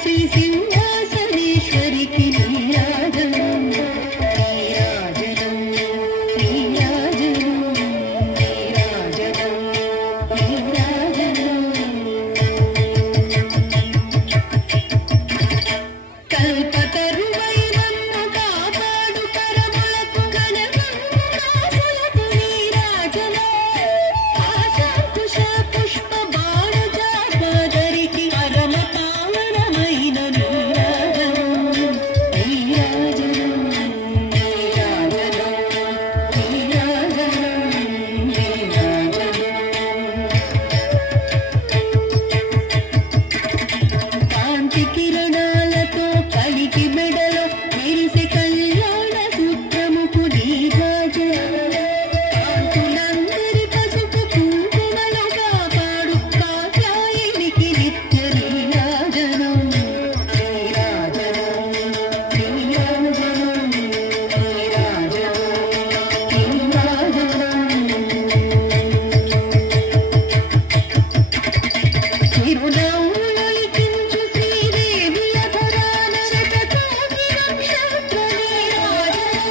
శ్రీ సింహాసనేశ్వరికి నీరాజనం నీరాజనం నీరాజనం నీరాజనం నీరాజనం కల్పతరువై నన్ను కాపాడు కరములకు ఘనగంగాసులకు నీరాజనం ఆశాంకుశ పుష్ప బాణజాతాధరికి పరమ పావనమైన నీరాజనం నీరాజనం నీరాజనం నీరాజనం నీరాజనం కాంతి కిరణాలతో కలికి మెడలో మెరిసే కళ్యాణ సూత్రముకు నీరాజనం కాంతులందరి పసుపు కుంకుమలో కాపాడు కాత్యాయనికి నిత్య నీరాజనం నీరాజనం నీరాజనం నీరాజనం చిరునవ్వులొలికించు శ్రీదేవి అధరాన శతకోటి నక్షత్ర నీరాజనం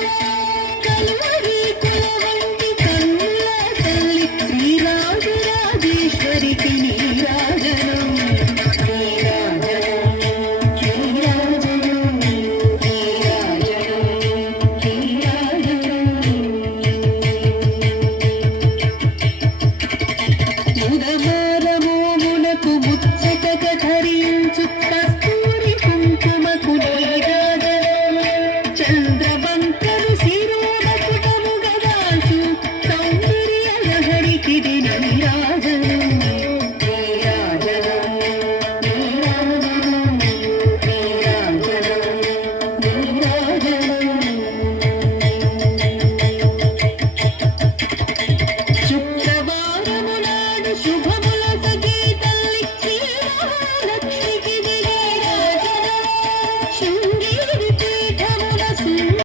కలువరి కులవంటి కన్నుల తల్లి శ్రీరాజరాజేశ్వరికి నీరాజనం నీరాజనం నీరాజనం ముదమారమోమునకు ముచ్చటగా ధరించు కస్తూరి కుంకుమకు నీరాజనం చంద్రవంకరు శిరోమకుటము గదాల్చు సౌందర్య లహరికిది నీరాజనం నీరాజనం నీరాజనం నీరాజనం శుక్రవారము నాడు శుభముల సఖీ తల్లి శ్రీ మహాలక్ష్మికి నీరాజనం శృంగేరి